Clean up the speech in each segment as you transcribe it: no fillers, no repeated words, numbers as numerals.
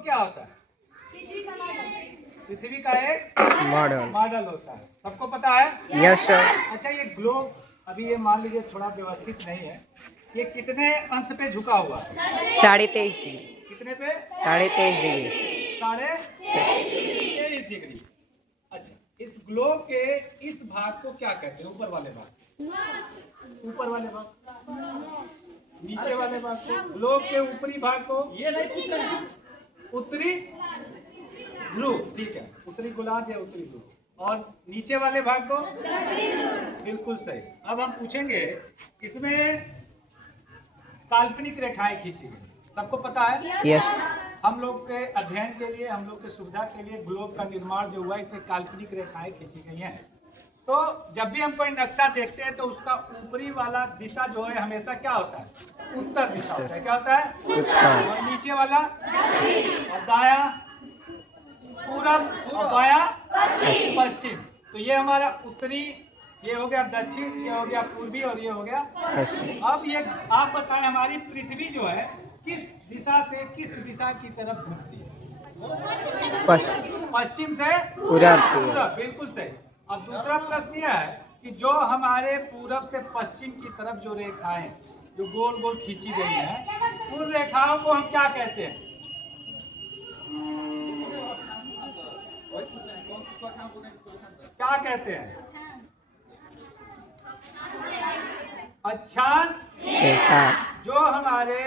Globe क्या होता है? पृथ्वी का एक मॉडल होता है, सबको पता है? Yes sir. अच्छा, ये ग्लोब अभी ये मान लीजिए थोड़ा व्यवस्थित नहीं है, ये कितने अंश पे झुका हुआ है? 23.5 डिग्री। कितने पे? 23.5 डिग्री। 23.5 डिग्री। अच्छा, इस ग्लोब के इस भाग को क्या कहते हैं? ऊपर वाले भाग, ऊपर वाले भाग, नीचे वाले भाग को, ग्लोब के ऊपरी भाग को ये नहीं पूछ रहे हैं, उत्तरी ध्रुव, ठीक है, उत्तरी गोलार्ध या उत्तरी ध्रुव। और नीचे वाले भाग को बिल्कुल सही। अब हम पूछेंगे, इसमें काल्पनिक रेखाएं खींची गई, सबको पता है? यस। हम लोग के अध्ययन के लिए, हम लोग के सुविधा के लिए ग्लोब का निर्माण जो हुआ, इसमें काल्पनिक रेखाएं खींची गई हैं। तो जब भी हम कोई नक्शा देखते हैं तो उसका ऊपरी वाला दिशा जो है हमेशा क्या होता है? उत्तर दिशा होता है। क्या होता है? उत्तर। और नीचे वाला और दाया पूरब और बाया पश्चिम। तो ये हमारा उत्तरी, ये हो गया दक्षिण, ये हो गया पूर्वी और ये हो गया पश्चिम। अब ये आप बताएं, हमारी पृथ्वी जो है किस दिशा से किस दिशा की तरफ घूमती है? पश्चिम से पूरब, बिल्कुल सही। अब दूसरा प्रश्न यह है कि जो हमारे पूरब से पश्चिम की तरफ जो रेखाएं जो गोल गोल खींची गई हैं, उन रेखाओं को हम क्या कहते हैं? क्या कहते हैं? अक्षांश रेखा। जो हमारे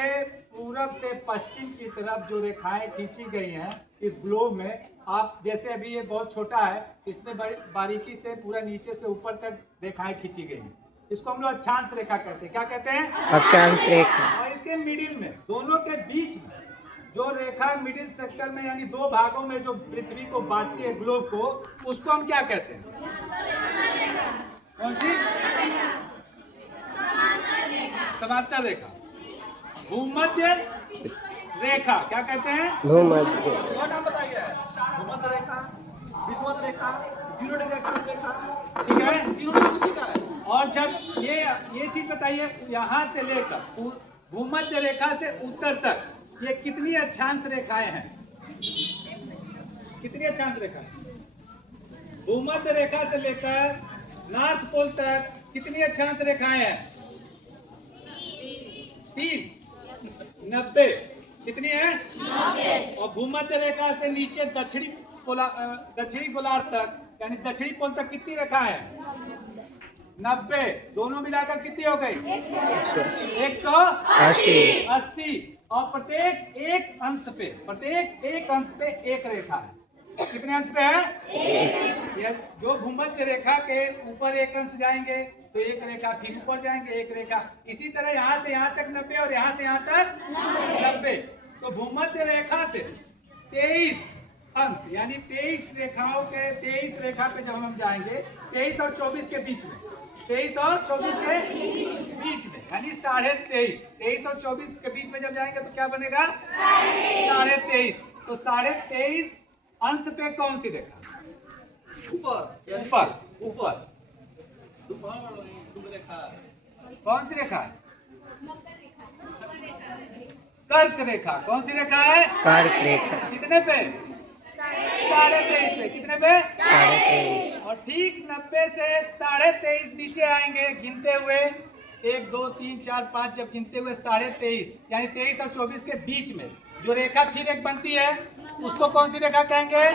पूरब से पश्चिम की तरफ जो रेखाएं खींची गई हैं इस ग्लोब में, आप जैसे अभी ये बहुत छोटा है, इसमें बड़ी बारीकी से पूरा नीचे से ऊपर तक रेखाएं खींची गई हैं, इसको हम लोग अक्षांश रेखा कहते हैं। क्या कहते हैं? अक्षांश रेखा। और इसके मिडिल में, दोनों के बीच में जो रेखा मिडिल सेक्टर में, यानी दो भागों में जो पृथ्वी को बांटती है ग्लोब को, उसको हम क्या कहते हैं? कौन सी? समांतर रेखा, भूमध्य रेखा। क्या कहते हैं? भूमध्य। और नाम बताइए, भूमध्य रेखा, विषुवत रेखा, जीरोडिग्री रेखा, ठीक है, तीनों उसी का है। और जब ये चीज बताइए, यहाँ से लेकर भूमध्य रेखा से उत्तर तक ये कितनी अक्षांश रेखाएं हैं? कितनी अक्षांश रेखाएं? भूमध्य रेखा से लेकर नॉर्थ पोल तक कितनी अक्षांश रेखाएं हैं? 3, 90। कितनी है? 90। और भूमध्य रेखा से नीचे दक्षिणी गोलार्ध तक, यानी दक्षिणी पोल तक कितनी रेखा है? 90। दोनों मिलाकर कितनी हो गई? 180। और प्रत्येक एक अंश पे एक रेखा है। कितने अंश पे है? एक। जो भूमध्य रेखा के ऊपर एक अंश जाएंगे तो एक रेखा, फिर ऊपर जाएंगे एक रेखा, इसी तरह यहाँ से यहाँ तक 90 और यहाँ से यहाँ तक 90। तो भूमध्य रेखा से 23 अंश, यानी 23 रेखाओं के 23 रेखा पे जब हम जाएंगे, 23 और 24 के बीच में, 23 और 24 के बीच में, यानी 23.5। 23 और 24 के बीच में जब जाएंगे तो क्या बनेगा? 23.5। तो 23.5 अंश पे कौन सी रेखा? ऊपर ऊपर ऊपर कौन सी रेखा है? कर्क रेखा। कौन सी रेखा है? कर्क रेखा। कितने पे? 23.5 पे। कितने पे? 23.5। और ठीक 90 से 23.5 नीचे आएंगे गिनते हुए, 1 2 3 4 5, जब गिनते हुए 23.5, यानी 23 और 24 के बीच में जो रेखा फिर एक बनती है, उसको कौन सी रेखा कहेंगे?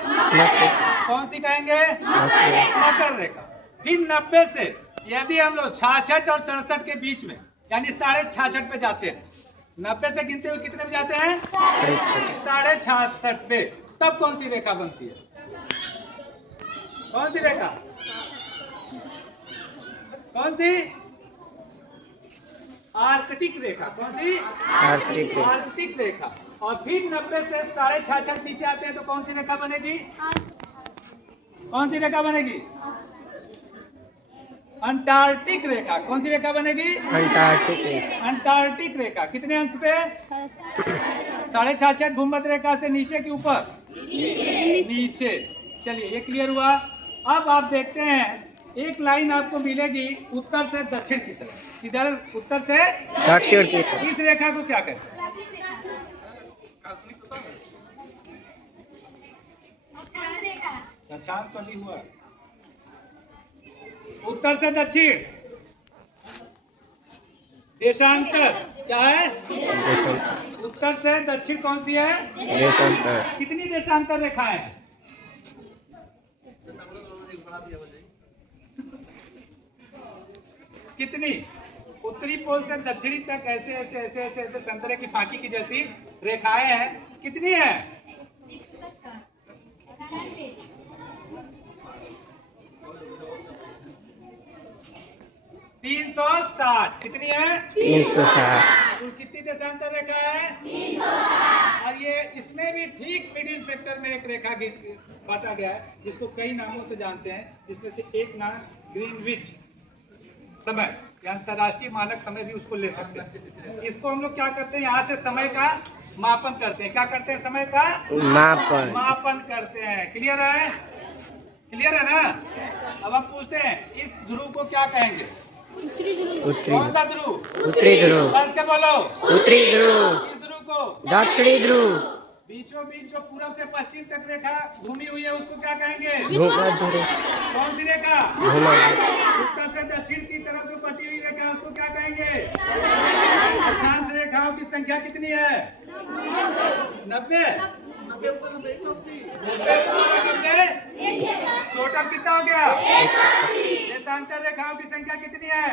कौन सी कहेंगे? मकर रेखा। फिर 90 से यदि हम लोग 66 और 67 के बीच में, यानी 66.5 पे जाते हैं, 90 से गिनते हुए कितने पे जाते हैं? 66.5 पे, तब कौन सी रेखा बनती है? कौन सी रेखा? कौन सी? आर्कटिक रेखा। कौन सी? आर्कटिक रेखा। और फिर 90 से 66.5 नीचे आते हैं तो कौन सी रेखा बनेगी? कौन सी रेखा बनेगी? अंटार्कटिक रेखा। कौन सी रेखा बनेगी? अंटार्कटिक रेखा। अंटार्कटिक रेखा कितने अंश पे? 66.5 भूमध्य रेखा से नीचे के ऊपर? नीचे। चलिए, ये क्लियर हुआ। अब आप देखते हैं, एक लाइन आपको मिलेगी उत्तर से दक्षिण की तरफ। इधर उत्तर से दक्षिण की तरफ। इस रेखा को क्या कहते हैं? अक्षांश तो नहीं हुआ। उत्तर से दक्षिण देशांतर क्या है? उत्तर से दक्षिण कौन सी है? देशांतर। कितनी देशांतर रेखाएं हैं? कितनी? उत्तरी पोल से दक्षिणी तक ऐसे ऐसे ऐसे ऐसे ऐसे संतरे की फांकी की जैसी रेखाएं हैं, कितनी है? 360। कितनी है? 360। कुल कितनी देशांतर रेखा है? 360। और ये इसमें भी ठीक मिडिल सेक्टर में एक रेखा बांटा गया है जिसको कई नामों से जानते हैं, जिसमें से एक नाम ग्रीनविच समय या अंतरराष्ट्रीय मानक समय भी उसको ले सकते हैं। इसको हम लोग क्या करते हैं, यहाँ से समय का मापन करते हैं। क्या करते हैं? समय का मापन करते हैं। क्लियर है? क्लियर है ना? अब हम पूछते हैं इस ध्रुव को क्या कहेंगे? उत्तरी। कौन सा ध्रुव? उत्तरी ध्रुव। बस के बोलो। उत्तरी ध्रुव। इस ध्रुव को दक्षिणी ध्रुव। बीचों बीच जो पूरब से पश्चिम तक रेखा घूमी हुई है उसको क्या कहेंगे? भूमध्य ध्रुव। कौन सी रेखा? भूमध्य। उत्तर से दक्षिण की तरफ जो कटी हुई रेखा है उसको क्या कहेंगे? अक्षांश रेखाओं की संख्या कितनी है? 90। टोटल कितना हो गया? देशांतर रेखाओं की संख्या कितनी है?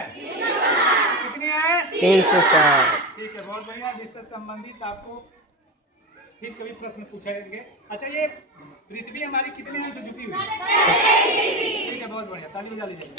कितनी है? 360। ठीक है, बहुत बढ़िया। इससे संबंधित आपको फिर कभी प्रश्न पूछेंगे। अच्छा, ये पृथ्वी हमारी कितने अंश से झुकी हुई है? ठीक है, बहुत बढ़िया, ताली बजा लीजिए।